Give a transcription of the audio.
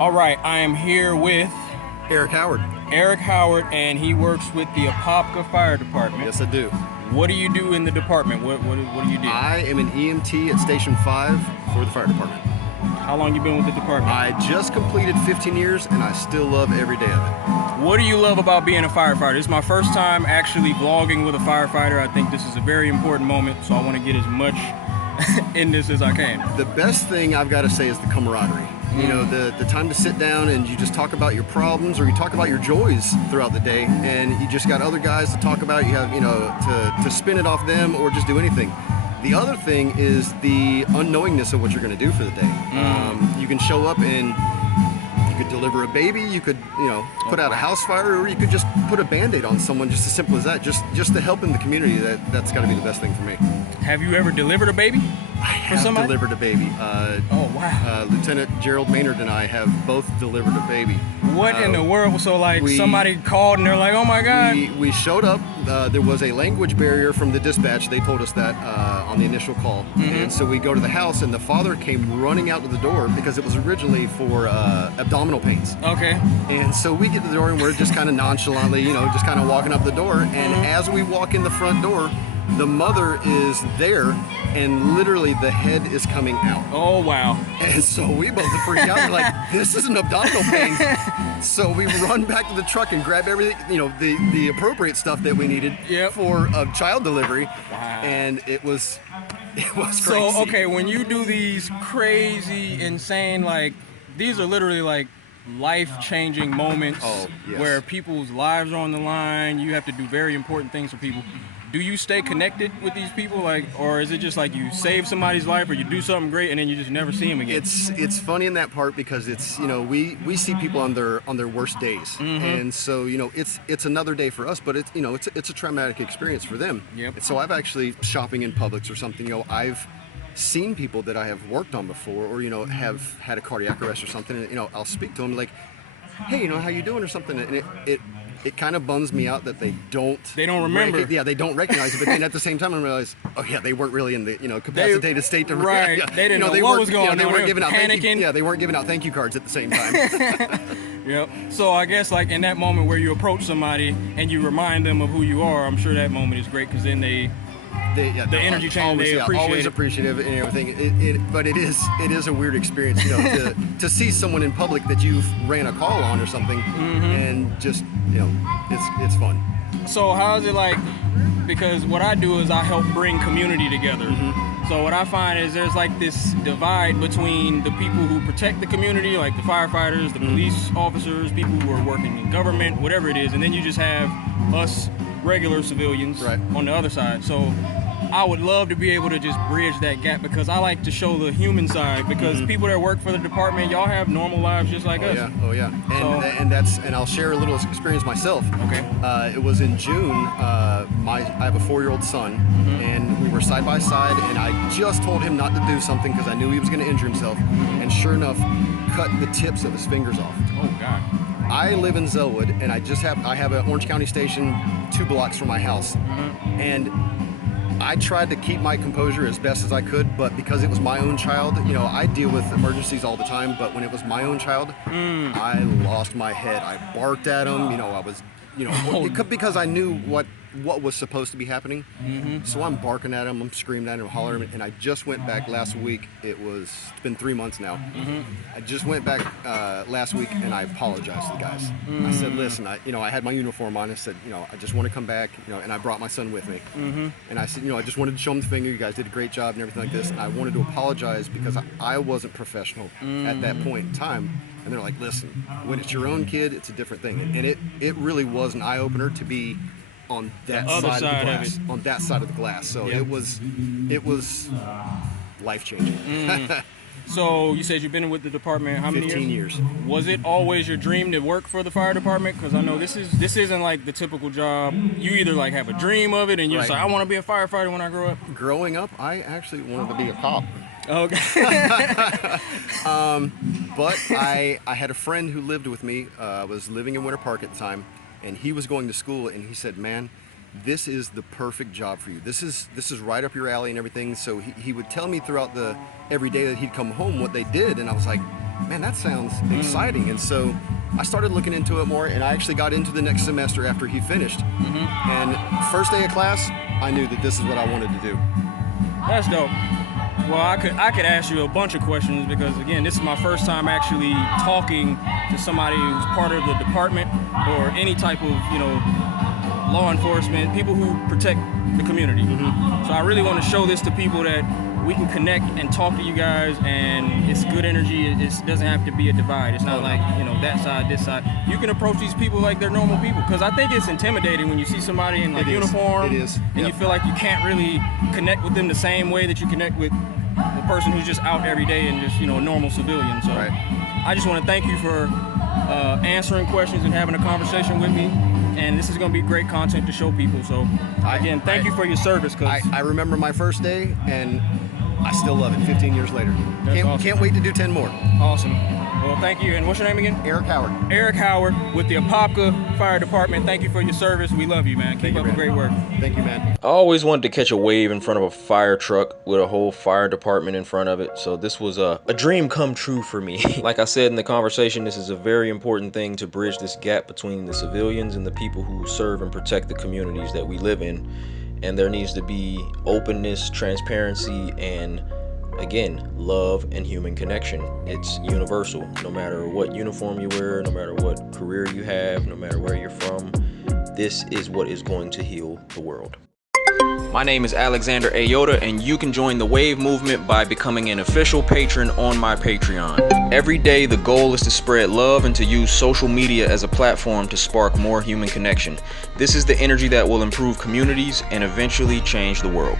All right, I am here with Eric Howard. Eric Howard, and he works with the Apopka Fire Department. Yes, I do. What do you do in the department? What do you do? I am an EMT at Station 5 for the fire department. How long you been with the department? I just completed 15 years, and I still love every day of it. What do you love about being a firefighter? This is my first time actually vlogging with a firefighter. I think this is a very important moment, so I want to get as much in this as I can. The best thing I've got to say is the camaraderie. You know, the time to sit down and you just talk about your problems, or you talk about your joys throughout the day, and you just got other guys to talk about. You have, you know, to spin it off them or just do anything. The other thing is the unknowingness of what you're going to do for the day. You can show up and you could deliver a baby, you could, you know, put out a house fire, or you could just put a Band-Aid on someone, just as simple as that. Just to help in the community, that's got to be the best thing for me. Have you ever delivered a baby? I have delivered a baby. Oh, wow. Lieutenant Gerald Maynard and I have both delivered a baby. What in the world? So like somebody called and they're like, oh my God. We showed up. There was a language barrier from the dispatch. They told us that on the initial call. And so we go to the house, and the father came running out to the door because it was originally for abdominal pains. Okay. And so we get to the door, and we're just kind of nonchalantly, you know, just kind of walking up the door. And as we walk in the front door, the mother is there, and literally the head is coming out. Oh, wow. And so we both freak out. We're like, this is an abdominal pain. So we run back to the truck and grab everything, you know, the appropriate stuff that we needed for a child delivery. Wow. And it was crazy. So, okay, when you do these crazy, insane, like, these are literally like life-changing moments where people's lives are on the line. You have to do very important things for people. Do you stay connected with these people, like, or is it just like you save somebody's life, or you do something great and then you just never see them again? It's funny in that part because it's, you know, we see people on their worst days, and so, you know, it's another day for us, but it's, you know, it's a traumatic experience for them. Yep. So I've actually, shopping in Publix or something, you know, I've seen people that I have worked on before, or, you know, have had a cardiac arrest or something, and, you know, I'll speak to them like, hey, you know, how you doing or something, and it kind of bums me out that they don't remember. They don't recognize it, but then at the same time I realize, oh yeah, they weren't really in the, you know, capacitated state to right. They didn't know what was going on. They weren't giving out panicking. they weren't giving out thank you cards at the same time. Yep. So I guess like in that moment where you approach somebody and you remind them of who you are, I'm sure that moment is great, because then the energy change, they appreciate always it. Appreciative and everything. But it is a weird experience, you know, to see someone in public that you've ran a call on or something, and just, you know, it's fun. So how is it like? Because what I do is I help bring community together. So what I find is there's like this divide between the people who protect the community, like the firefighters, the police officers, people who are working in government, whatever it is, and then you just have us regular civilians on the other side. So I would love to be able to just bridge that gap, because I like to show the human side, because people that work for the department, y'all have normal lives just like us. Oh yeah. And I'll share a little experience myself. Okay. It was in June. I have a 4-year-old son, and we were side by side, and I just told him not to do something because I knew he was going to injure himself, and sure enough, cut the tips of his fingers off. Oh God. I live in Zellwood, and I have an Orange County station 2 blocks from my house, and I tried to keep my composure as best as I could, but because it was my own child, you know, I deal with emergencies all the time, but when it was my own child, I lost my head. I barked at him, you know, I was, you know, because I knew what was supposed to be happening. So I'm barking at him, I'm screaming at him, hollering, and I just went back last week. It's been 3 months now. I just went back last week, and I apologized to the guys. I said, listen, I had my uniform on. I said, you know, I just want to come back, you know, and I brought my son with me. And I said, you know, I just wanted to show him the finger. You guys did a great job and everything like this. And I wanted to apologize because I wasn't professional at that point in time. And they're like, listen, when it's your own kid, it's a different thing. And it really was an eye-opener to be on that side of the glass. On that side of the glass. So it was life-changing. So you said you've been with the department how many years? 15 years. Was it always your dream to work for the fire department? Because I know this isn't like the typical job. You either like have a dream of it and you're just like, I want to be a firefighter when I grow up. Growing up, I actually wanted to be a cop. Okay. But I had a friend who lived with me, was living in Winter Park at the time, and he was going to school, and he said, man, this is the perfect job for you. This is right up your alley and everything. So he would tell me throughout every day that he'd come home what they did, and I was like, man, that sounds exciting. And so I started looking into it more, and I actually got into the next semester after he finished. And first day of class, I knew that this is what I wanted to do. That's dope. Well, I could ask you a bunch of questions because, again, this is my first time actually talking to somebody who's part of the department or any type of, law enforcement, people who protect the community. So I really want to show this to people that we can connect and talk to you guys, and it's good energy. It doesn't have to be a divide. It's not like, that side, this side. You can approach these people like they're normal people, because I think it's intimidating when you see somebody in like uniform. It is. And you feel like you can't really connect with them the same way that you connect with the person who's just out every day and just, a normal civilian. So I just want to thank you for answering questions and having a conversation with me. And this is going to be great content to show people. So again, thank you for your service. Cause I remember my first day, and I still love it 15 years later. Can't wait to do 10 more. Awesome. Well, thank you. And what's your name again? Eric Howard. Eric Howard with the Apopka Fire Department. Thank you for your service. We love you, man. Keep up the great work. Thank you, man. I always wanted to catch a wave in front of a fire truck with a whole fire department in front of it. So this was a dream come true for me. Like I said in the conversation, this is a very important thing to bridge this gap between the civilians and the people who serve and protect the communities that we live in. And there needs to be openness, transparency, and again, love and human connection. It's universal. No matter what uniform you wear, no matter what career you have, no matter where you're from, this is what is going to heal the world. My name is Alexander Ayota, and you can join the WAVE movement by becoming an official patron on my Patreon. Every day, the goal is to spread love and to use social media as a platform to spark more human connection. This is the energy that will improve communities and eventually change the world.